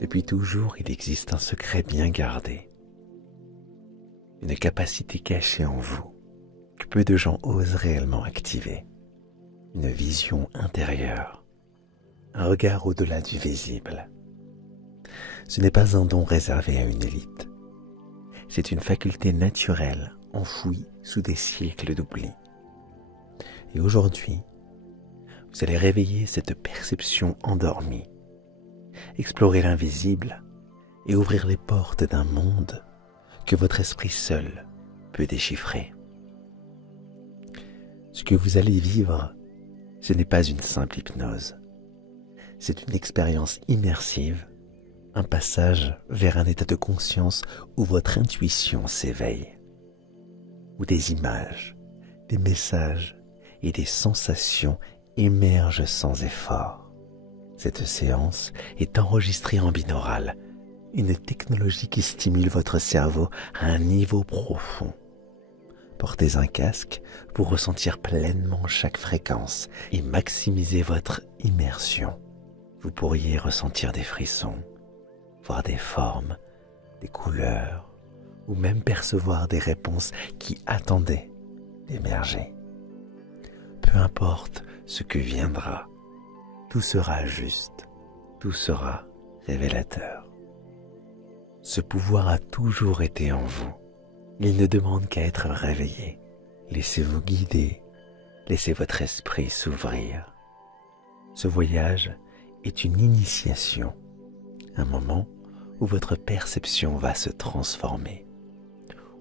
Depuis toujours, il existe un secret bien gardé, une capacité cachée en vous que peu de gens osent réellement activer, une vision intérieure, un regard au-delà du visible. Ce n'est pas un don réservé à une élite, c'est une faculté naturelle enfouie sous des siècles d'oubli. Et aujourd'hui, vous allez réveiller cette perception endormie, explorer l'invisible et ouvrir les portes d'un monde que votre esprit seul peut déchiffrer. Ce que vous allez vivre, ce n'est pas une simple hypnose. C'est une expérience immersive, un passage vers un état de conscience où votre intuition s'éveille, où des images, des messages et des sensations émergent sans effort. Cette séance est enregistrée en binaural, une technologie qui stimule votre cerveau à un niveau profond. Portez un casque pour ressentir pleinement chaque fréquence et maximiser votre immersion. Vous pourriez ressentir des frissons, voir des formes, des couleurs, ou même percevoir des réponses qui attendaient d'émerger. Peu importe ce que viendra, tout sera juste, tout sera révélateur. Ce pouvoir a toujours été en vous. Il ne demande qu'à être réveillé. Laissez-vous guider, laissez votre esprit s'ouvrir. Ce voyage est une initiation, un moment où votre perception va se transformer,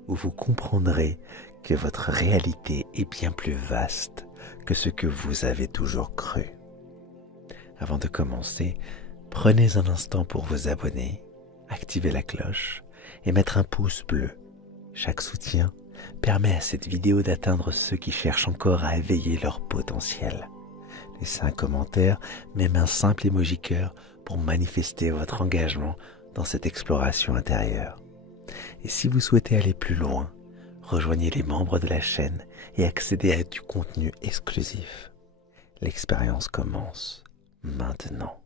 où vous comprendrez que votre réalité est bien plus vaste que ce que vous avez toujours cru. Avant de commencer, prenez un instant pour vous abonner, activer la cloche et mettre un pouce bleu. Chaque soutien permet à cette vidéo d'atteindre ceux qui cherchent encore à éveiller leur potentiel. Laissez un commentaire, même un simple emoji cœur pour manifester votre engagement dans cette exploration intérieure. Et si vous souhaitez aller plus loin, rejoignez les membres de la chaîne et accédez à du contenu exclusif. L'expérience commence maintenant.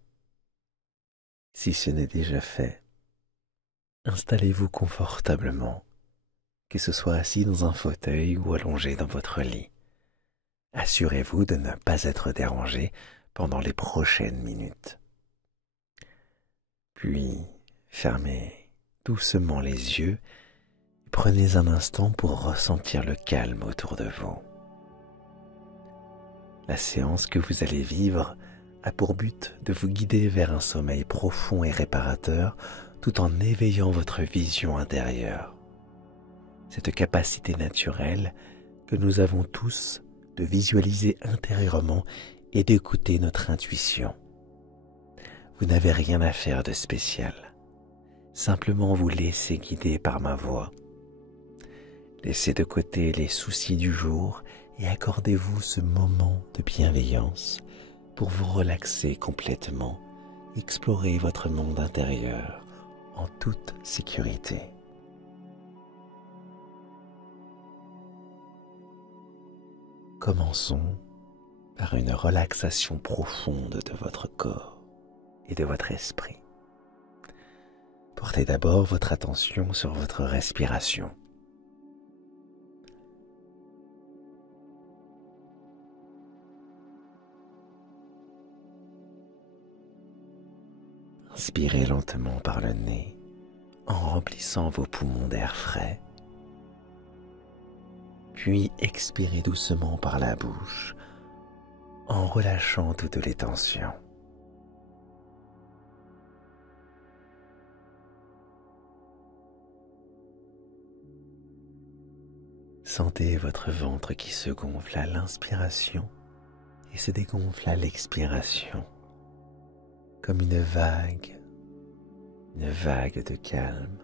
Si ce n'est déjà fait, installez-vous confortablement, que ce soit assis dans un fauteuil ou allongé dans votre lit. Assurez-vous de ne pas être dérangé pendant les prochaines minutes. Puis, fermez doucement les yeux et prenez un instant pour ressentir le calme autour de vous. La séance que vous allez vivre a pour but de vous guider vers un sommeil profond et réparateur tout en éveillant votre vision intérieure. Cette capacité naturelle que nous avons tous de visualiser intérieurement et d'écouter notre intuition. Vous n'avez rien à faire de spécial. Simplement vous laissez guider par ma voix. Laissez de côté les soucis du jour et accordez-vous ce moment de bienveillance pour vous relaxer complètement, explorer votre monde intérieur en toute sécurité. Commençons par une relaxation profonde de votre corps et de votre esprit. Portez d'abord votre attention sur votre respiration. Inspirez lentement par le nez en remplissant vos poumons d'air frais. Puis expirez doucement par la bouche en relâchant toutes les tensions. Sentez votre ventre qui se gonfle à l'inspiration et se dégonfle à l'expiration, comme une vague de calme.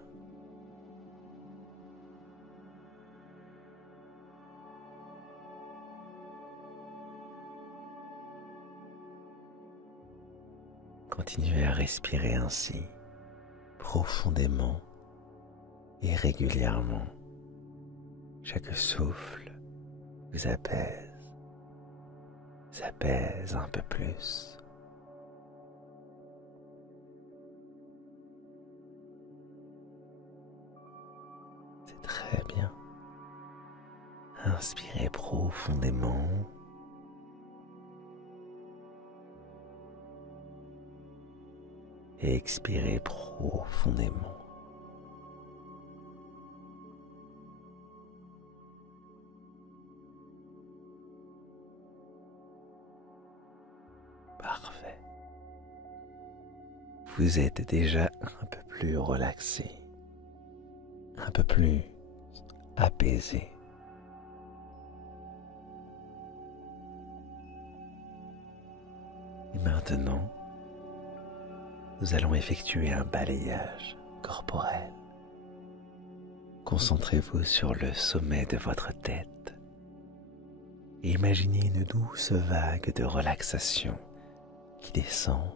Continuez à respirer ainsi, profondément et régulièrement. Chaque souffle vous apaise un peu plus. Très bien. Inspirez profondément. Et expirez profondément. Parfait. Vous êtes déjà un peu plus relaxé, un peu plus apaisé. Et maintenant, nous allons effectuer un balayage corporel. Concentrez-vous sur le sommet de votre tête et imaginez une douce vague de relaxation qui descend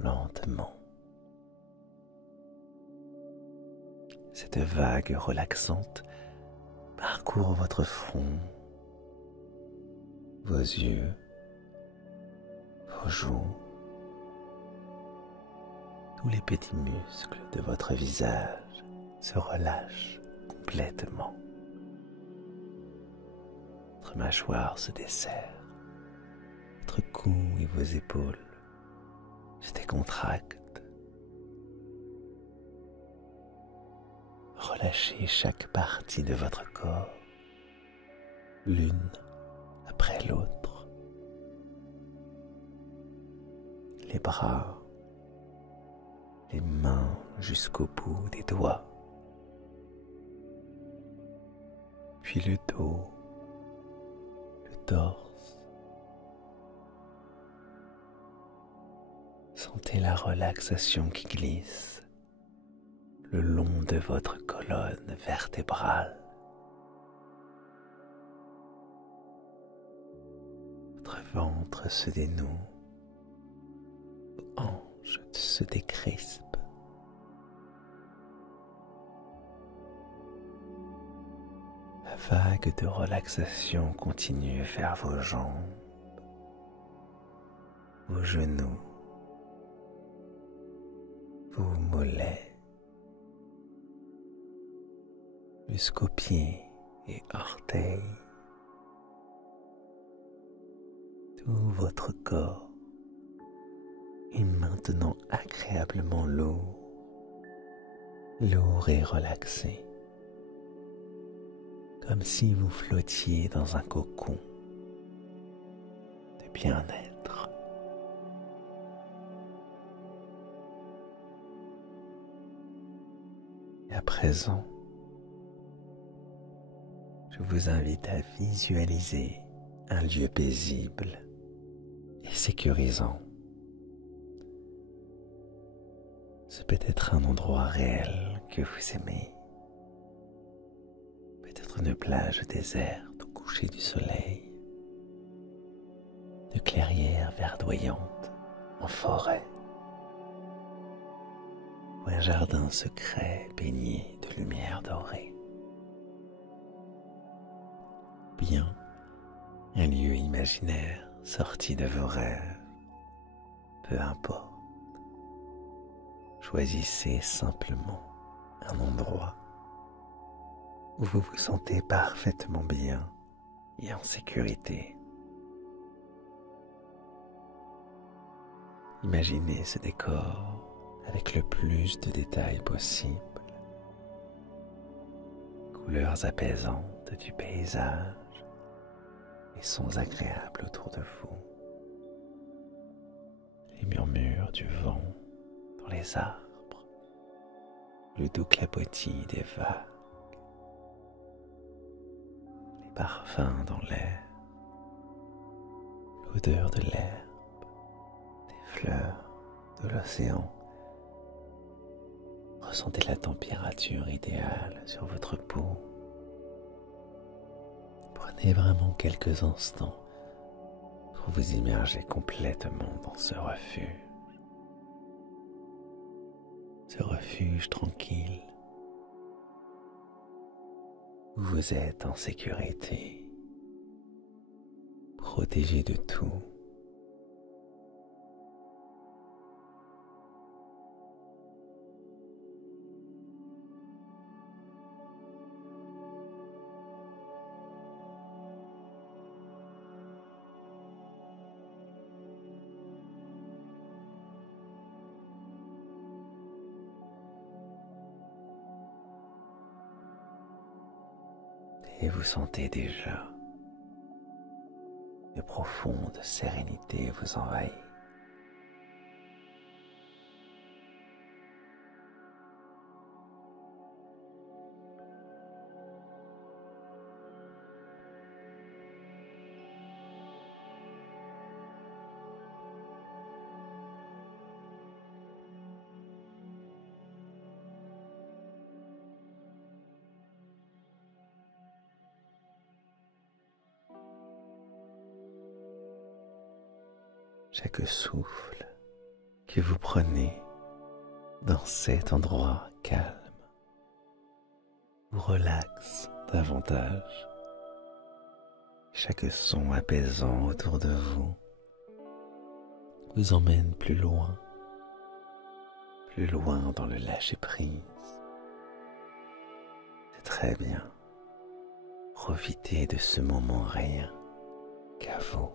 lentement. Cette vague relaxante parcourt votre front, vos yeux, vos joues, tous les petits muscles de votre visage se relâchent complètement. Votre mâchoire se desserre, votre cou et vos épaules se décontractent. Relâchez chaque partie de votre corps, l'une après l'autre. Les bras, les mains jusqu'au bout des doigts, puis le dos, le torse. Sentez la relaxation qui glisse le long de votre colonne vertébrale. Votre ventre se dénoue, vos hanches se décrispent. La vague de relaxation continue vers vos jambes, vos genoux, vos mollets, jusqu'aux pieds et orteils. Tout votre corps est maintenant agréablement lourd et relaxé, comme si vous flottiez dans un cocon de bien-être. Et à présent, je vous invite à visualiser un lieu paisible et sécurisant. Ce peut être un endroit réel que vous aimez, peut-être une plage déserte au coucher du soleil, de clairières verdoyantes en forêt, ou un jardin secret baigné de lumière dorée. Bien, un lieu imaginaire sorti de vos rêves, peu importe. Choisissez simplement un endroit où vous vous sentez parfaitement bien et en sécurité. Imaginez ce décor avec le plus de détails possible. Couleurs apaisantes du paysage et sons agréables autour de vous. Les murmures du vent dans les arbres, le doux clapotis des vagues, les parfums dans l'air, l'odeur de l'herbe, des fleurs, de l'océan. Ressentez la température idéale sur votre peau. Prenez vraiment quelques instants pour vous immerger complètement dans ce refuge. Ce refuge tranquille où vous êtes en sécurité, protégé de tout. et vous sentez déjà une profonde sérénité vous envahit. Chaque souffle que vous prenez dans cet endroit calme vous relaxe davantage. Chaque son apaisant autour de vous vous emmène plus loin dans le lâcher-prise. C'est très bien. Profitez de ce moment rien qu'à vous.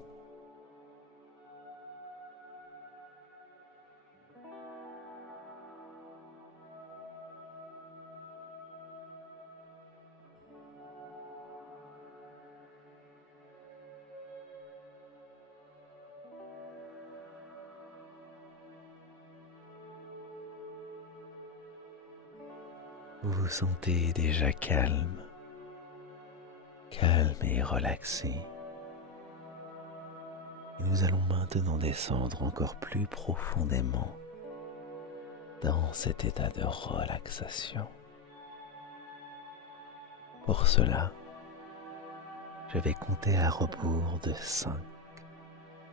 Vous vous sentez déjà calme et relaxé. Et nous allons maintenant descendre encore plus profondément dans cet état de relaxation. Pour cela, je vais compter à rebours de 5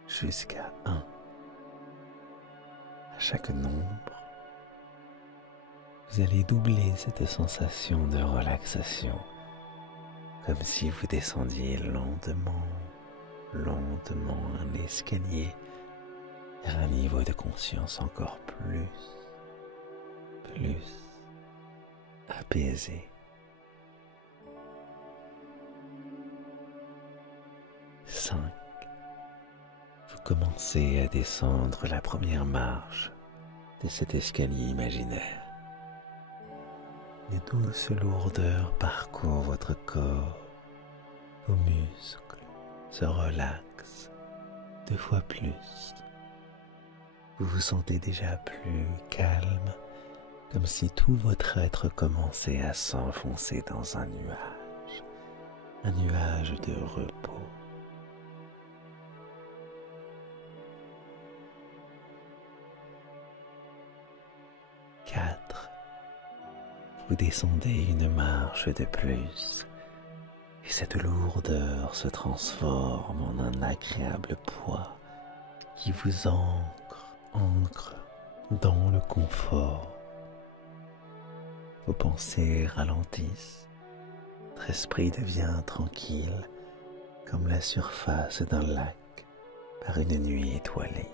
jusqu'à 1. À chaque nombre, vous allez doubler cette sensation de relaxation, comme si vous descendiez lentement un escalier vers un niveau de conscience encore plus apaisé. 5. Vous commencez à descendre la première marche de cet escalier imaginaire. Les douces lourdeurs parcourent votre corps, vos muscles se relaxent 2 fois plus. Vous vous sentez déjà plus calme, comme si tout votre être commençait à s'enfoncer dans un nuage de repos. 4. Vous descendez une marche de plus, et cette lourdeur se transforme en un agréable poids qui vous ancre dans le confort. Vos pensées ralentissent, votre esprit devient tranquille comme la surface d'un lac par une nuit étoilée.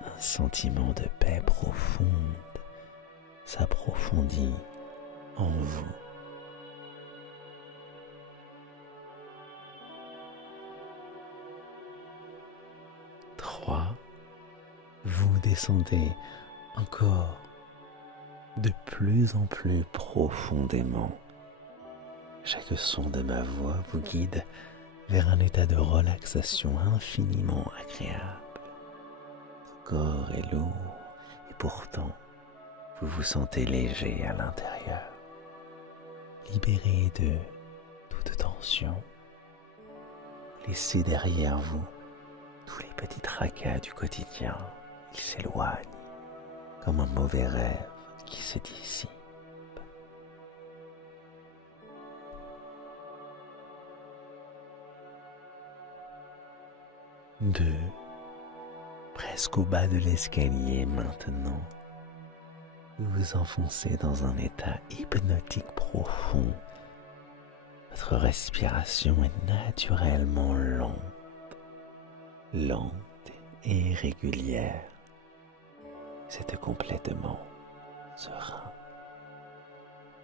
Un sentiment de paix profonde s'approfondit en vous. Vous descendez encore de plus en plus profondément. Chaque son de ma voix vous guide vers un état de relaxation infiniment agréable. Votre corps est lourd et pourtant vous vous sentez léger à l'intérieur, libéré de toute tension. Laissez derrière vous tous les petits tracas du quotidien. Ils s'éloignent comme un mauvais rêve qui se dissipe. 2. Presque au bas de l'escalier maintenant, vous vous enfoncez dans un état hypnotique profond. Votre respiration est naturellement lente et régulière. Vous êtes complètement serein.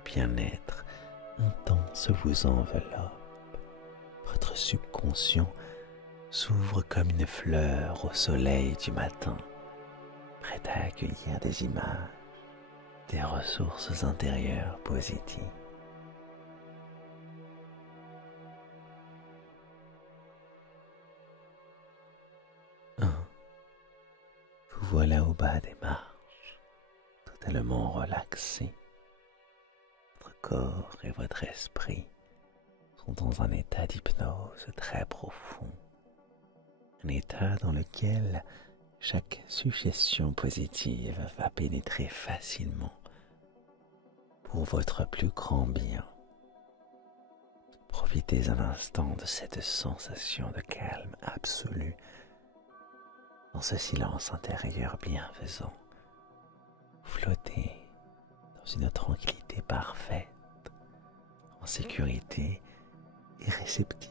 Bien-être intense vous enveloppe. Votre subconscient s'ouvre comme une fleur au soleil du matin, prête à accueillir des images, des ressources intérieures positives. voilà au bas des marches, totalement relaxés. Votre corps et votre esprit sont dans un état d'hypnose très profond, un état dans lequel chaque suggestion positive va pénétrer facilement pour votre plus grand bien. Profitez un instant de cette sensation de calme absolu, dans ce silence intérieur bienfaisant. Flottez dans une tranquillité parfaite, en sécurité et réceptif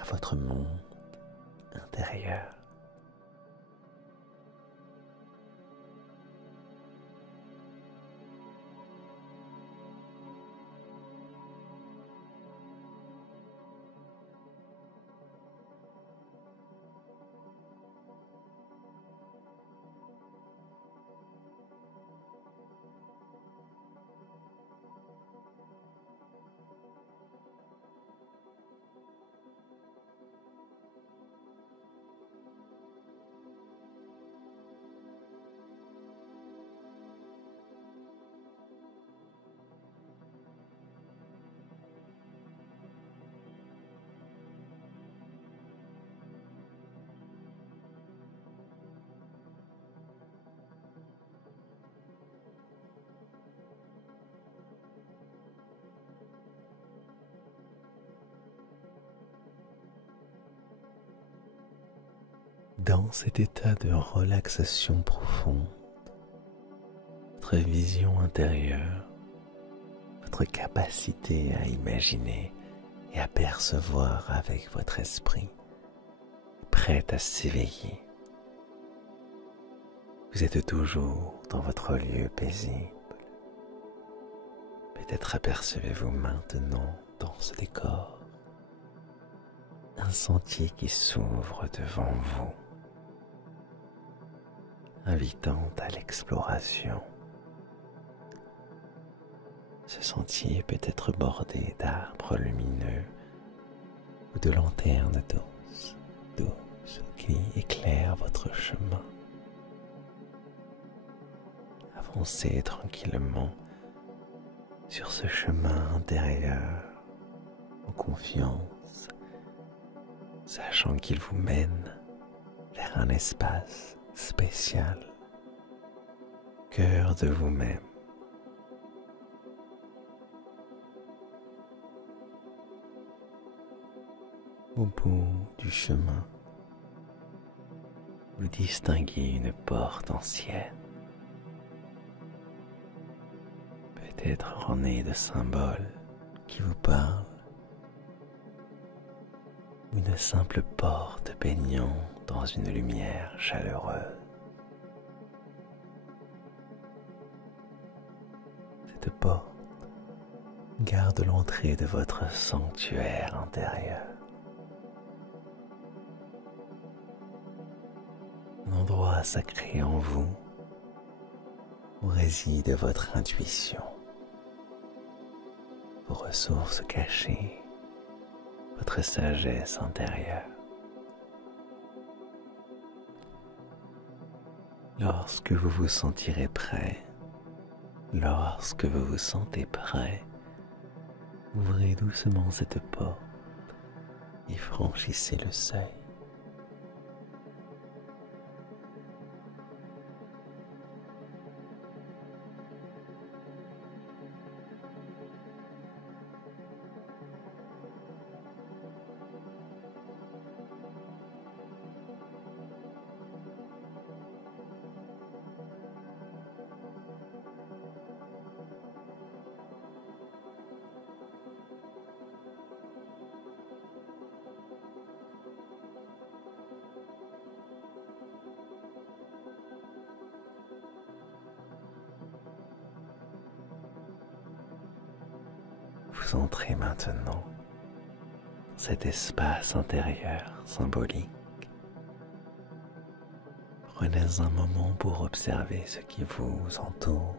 à votre monde intérieur. Dans cet état de relaxation profonde, votre vision intérieure, votre capacité à imaginer et à percevoir avec votre esprit est prête à s'éveiller. Vous êtes toujours dans votre lieu paisible. Peut-être apercevez-vous maintenant dans ce décor un sentier qui s'ouvre devant vous, invitant à l'exploration. Ce sentier peut être bordé d'arbres lumineux ou de lanternes douces qui éclairent votre chemin. Avancez tranquillement sur ce chemin intérieur en confiance, sachant qu'il vous mène vers un espace spécial, cœur de vous-même. Au bout du chemin, vous distinguez une porte ancienne, peut-être ornée de symboles qui vous parlent, ou une simple porte baignant dans une lumière chaleureuse. Cette porte garde l'entrée de votre sanctuaire intérieur. Un endroit sacré en vous où réside votre intuition, vos ressources cachées, votre sagesse intérieure. Lorsque vous vous sentirez prêt, lorsque vous vous sentez prêt, ouvrez doucement cette porte et franchissez le seuil. Vous entrez maintenant dans cet espace intérieur symbolique. Prenez un moment pour observer ce qui vous entoure.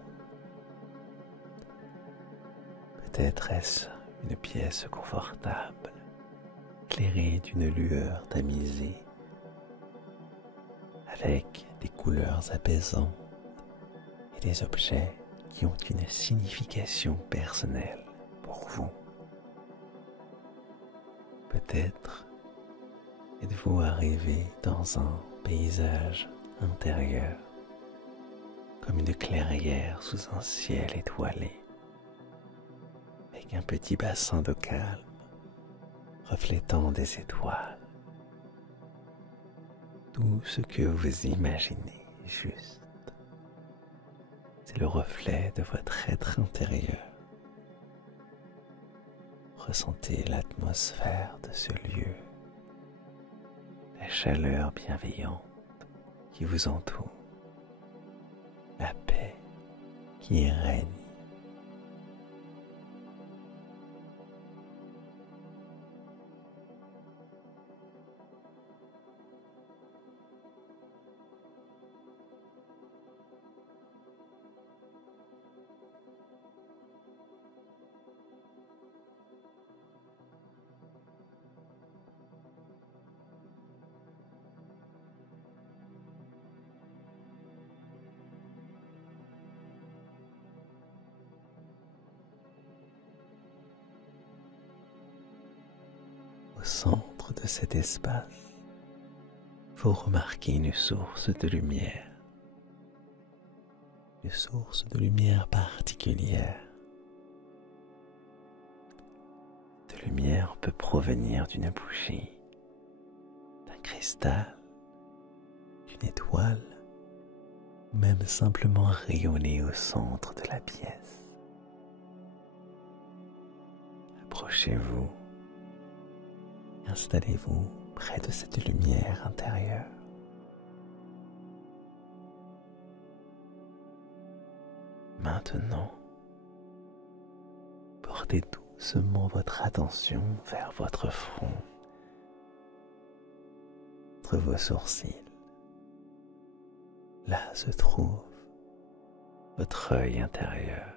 Peut-être est-ce une pièce confortable, éclairée d'une lueur tamisée, avec des couleurs apaisantes et des objets qui ont une signification personnelle pour vous. Peut-être êtes-vous arrivé dans un paysage intérieur, comme une clairière sous un ciel étoilé, avec un petit bassin d'eau calme reflétant des étoiles. Tout ce que vous imaginez juste, c'est le reflet de votre être intérieur. Ressentez l'atmosphère de ce lieu, la chaleur bienveillante qui vous entoure, la paix qui y règne. Au centre de cet espace, vous remarquez une source de lumière particulière. Cette lumière peut provenir d'une bougie, d'un cristal, d'une étoile, ou même simplement rayonner au centre de la pièce. Approchez-vous. Installez-vous près de cette lumière intérieure. Maintenant, portez doucement votre attention vers votre front, entre vos sourcils. Là se trouve votre œil intérieur,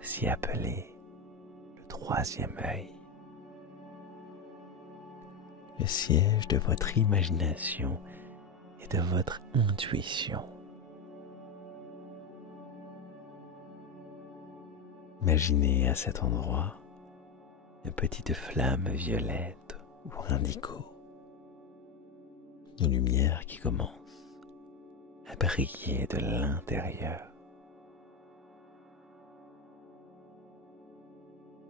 aussi appelé le troisième œil. Le siège de votre imagination et de votre intuition. Imaginez à cet endroit une petite flamme violette ou indigo, une lumière qui commence à briller de l'intérieur.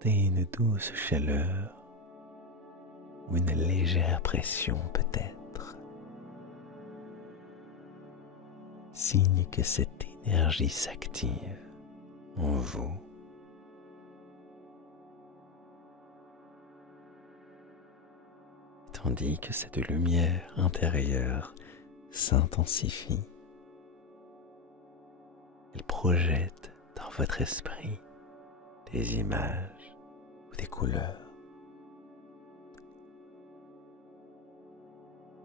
Et une douce chaleur ou une légère pression peut-être, signe que cette énergie s'active en vous. Tandis que cette lumière intérieure s'intensifie, elle projette dans votre esprit des images ou des couleurs.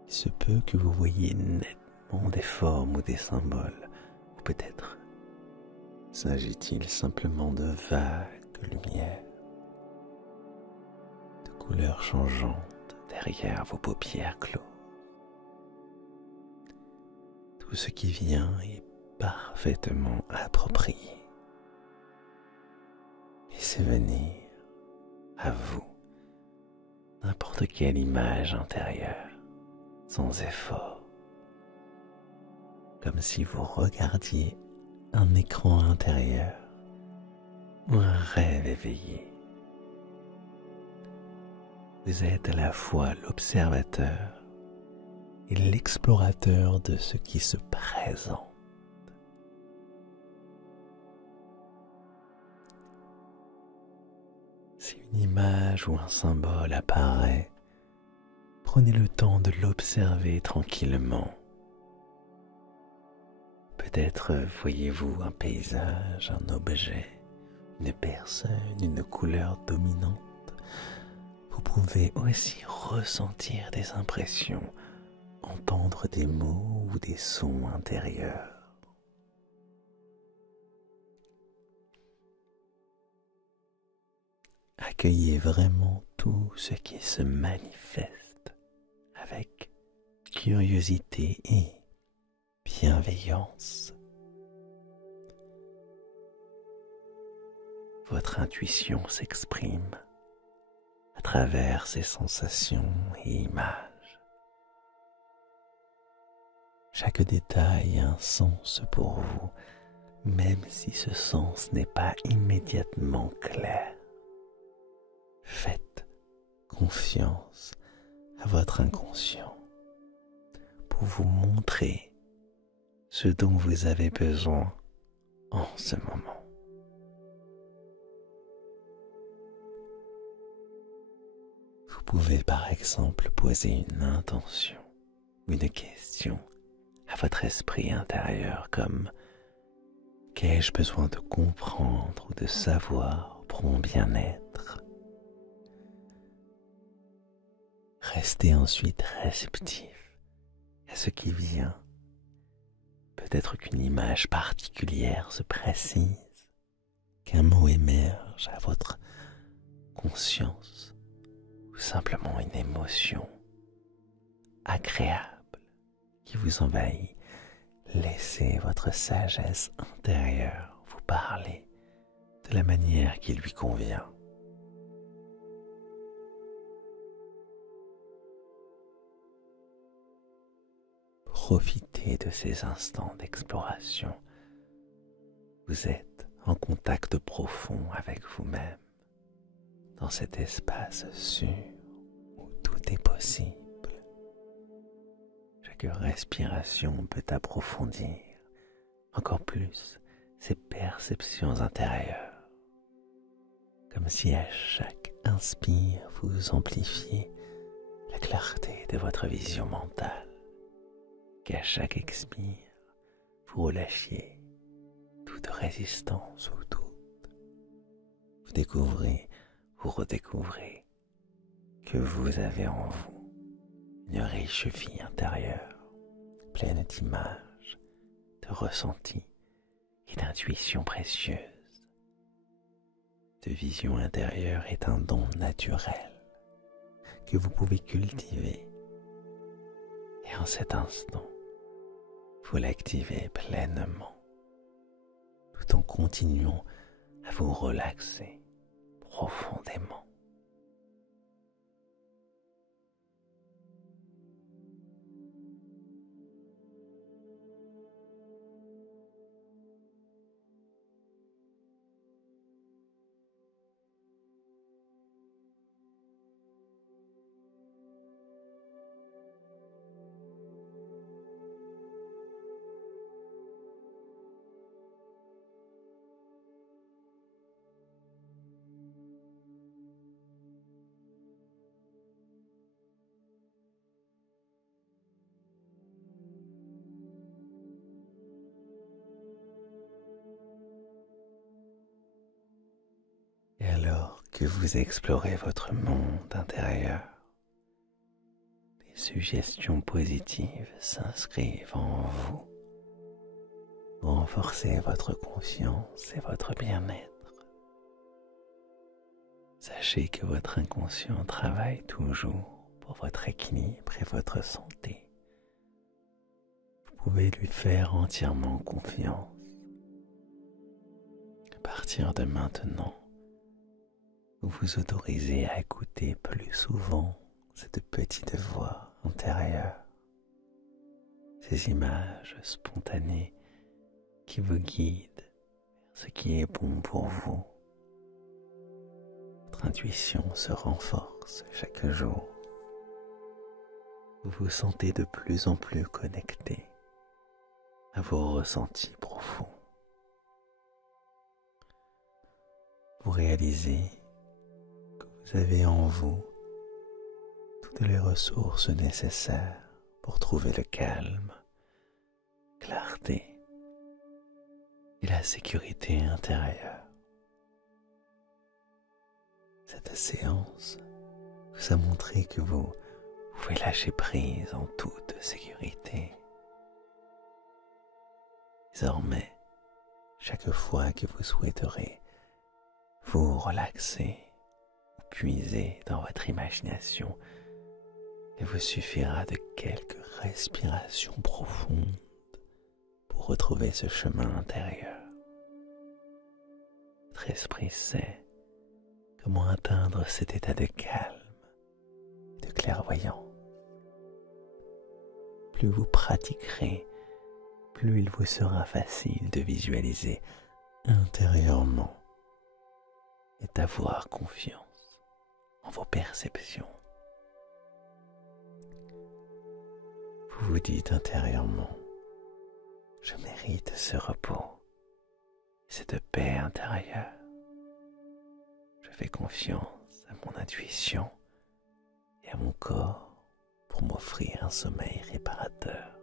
Il se peut que vous voyez nettement des formes ou des symboles, ou peut-être s'agit-il simplement de vagues lumière, de couleurs changeantes derrière vos paupières closes. Tout ce qui vient est parfaitement approprié. Laissez venir à vous n'importe quelle image intérieure, sans effort, comme si vous regardiez un écran intérieur ou un rêve éveillé. Vous êtes à la fois l'observateur et l'explorateur de ce qui se présente. Si une image ou un symbole apparaît, prenez le temps de l'observer tranquillement. Peut-être voyez-vous un paysage, un objet, une personne, une couleur dominante. Vous pouvez aussi ressentir des impressions, entendre des mots ou des sons intérieurs. Accueillez vraiment tout ce qui se manifeste avec curiosité et bienveillance. Votre intuition s'exprime à travers ces sensations et images. Chaque détail a un sens pour vous, même si ce sens n'est pas immédiatement clair. Faites confiance à votre inconscient pour vous montrer ce dont vous avez besoin en ce moment. Vous pouvez par exemple poser une intention, une question à votre esprit intérieur comme « Qu'ai-je besoin de comprendre ou de savoir pour mon bien-être ?» Restez ensuite réceptif à ce qui vient. Peut-être qu'une image particulière se précise, qu'un mot émerge à votre conscience, ou simplement une émotion agréable qui vous envahit. Laissez votre sagesse intérieure vous parler de la manière qui lui convient. Profitez de ces instants d'exploration. Vous êtes en contact profond avec vous-même, dans cet espace sûr où tout est possible. Chaque respiration peut approfondir encore plus ces perceptions intérieures, comme si à chaque inspire vous amplifiez la clarté de votre vision mentale, qu'à chaque expire vous relâchiez toute résistance ou doute. Vous découvrez, vous redécouvrez que vous avez en vous une riche vie intérieure, pleine d'images, de ressentis et d'intuitions précieuses. Cette vision intérieure est un don naturel que vous pouvez cultiver. Et en cet instant, vous l'activez pleinement, tout en continuant à vous relaxer profondément. Et alors que vous explorez votre monde intérieur, des suggestions positives s'inscrivent en vous. Renforcez votre confiance et votre bien-être. Sachez que votre inconscient travaille toujours pour votre équilibre et votre santé. Vous pouvez lui faire entièrement confiance. À partir de maintenant, vous vous autorisez à écouter plus souvent cette petite voix intérieure, ces images spontanées qui vous guident vers ce qui est bon pour vous. Votre intuition se renforce chaque jour. Vous vous sentez de plus en plus connecté à vos ressentis profonds. Vous réalisez que vous avez en vous toutes les ressources nécessaires pour trouver le calme, la clarté et la sécurité intérieure. Cette séance vous a montré que vous pouvez lâcher prise en toute sécurité. Désormais, chaque fois que vous souhaiterez vous relaxer ou puiser dans votre imagination, il vous suffira de quelques respirations profondes pour retrouver ce chemin intérieur. Votre esprit sait comment atteindre cet état de calme et de clairvoyance. Plus vous pratiquerez, plus il vous sera facile de visualiser intérieurement et d'avoir confiance en vos perceptions. Vous vous dites intérieurement: je mérite ce repos, cette paix intérieure. Je fais confiance à mon intuition et à mon corps pour m'offrir un sommeil réparateur.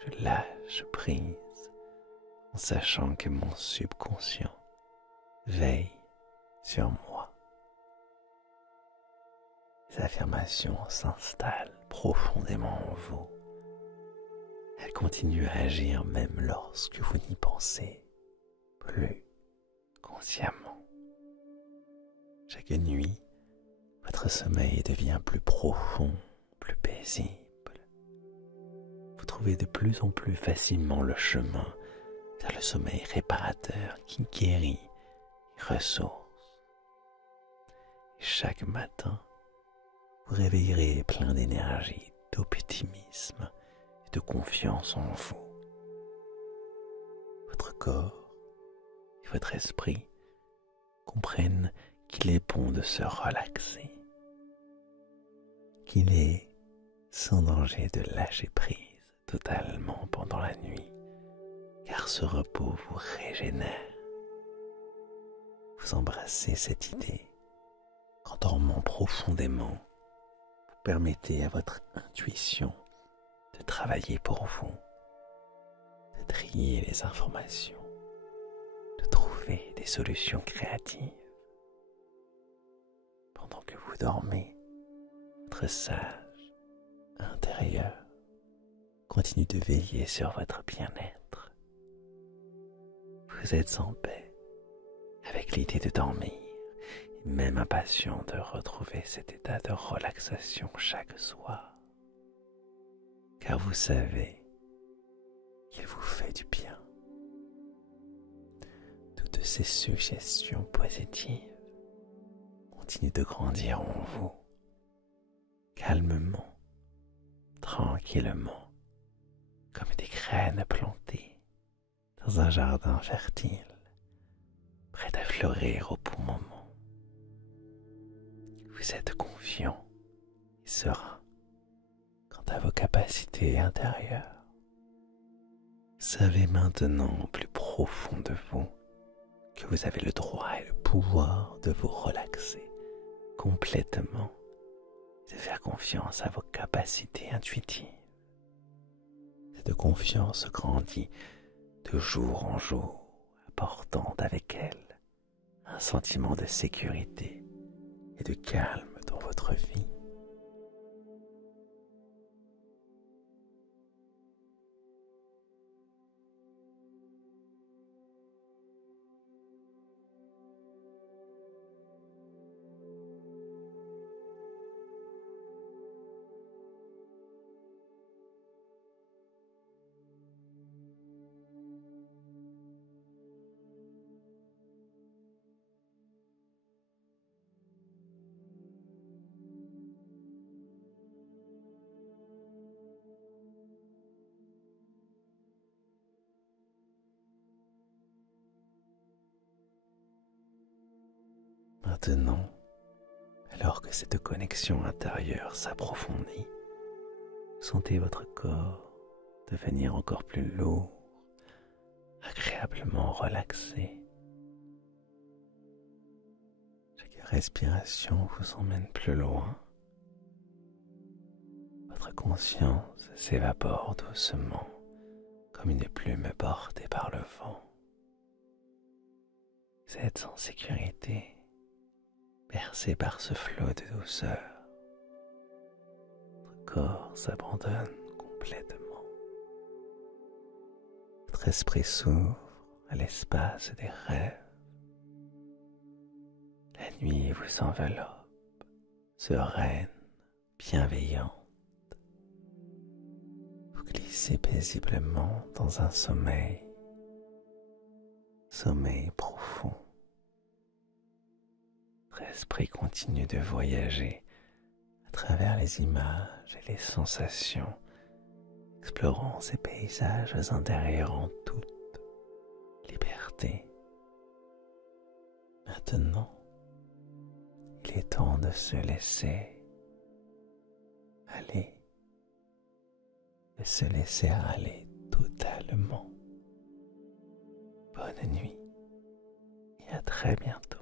Je lâche prise en sachant que mon subconscient veille sur moi. Les affirmations s'installent profondément en vous. Elles continuent à agir même lorsque vous n'y pensez plus consciemment. Chaque nuit, votre sommeil devient plus profond, plus paisible. Vous trouvez de plus en plus facilement le chemin vers le sommeil réparateur qui guérit et ressource. Et chaque matin, vous réveillerez plein d'énergie, d'optimisme et de confiance en vous. Votre corps et votre esprit comprennent qu'il est bon de se relaxer, qu'il est sans danger de lâcher prise totalement pendant la nuit, car ce repos vous régénère. Vous embrassez cette idée qu'en dormant profondément, vous permettez à votre intuition de travailler pour vous, de trier les informations, de trouver des solutions créatives. Pendant que vous dormez, votre sage intérieur continue de veiller sur votre bien-être. Vous êtes en paix avec l'idée de dormir et même impatient de retrouver cet état de relaxation chaque soir, car vous savez qu'il vous fait du bien. Toutes ces suggestions positives continuent de grandir en vous, calmement, tranquillement, comme des graines plantées dans un jardin fertile, prêt à fleurir au bon moment. Vous êtes confiant et serein quant à vos capacités intérieures. Vous savez maintenant au plus profond de vous que vous avez le droit et le pouvoir de vous relaxer complètement et de faire confiance à vos capacités intuitives. Cette confiance grandit de jour en jour, apportant avec elle un sentiment de sécurité et de calme dans votre vie. Maintenant, alors que cette connexion intérieure s'approfondit, sentez votre corps devenir encore plus lourd, agréablement relaxé. Chaque respiration vous emmène plus loin. Votre conscience s'évapore doucement comme une plume portée par le vent. Vous êtes en sécurité, bercé par ce flot de douceur. Votre corps s'abandonne complètement. Votre esprit s'ouvre à l'espace des rêves. La nuit vous enveloppe, sereine, bienveillante. Vous glissez glisser paisiblement dans un sommeil profond. Votre esprit continue de voyager à travers les images et les sensations, explorant ces paysages intérieurs en toute liberté. Maintenant, il est temps de se laisser aller, de se laisser aller totalement. Bonne nuit et à très bientôt.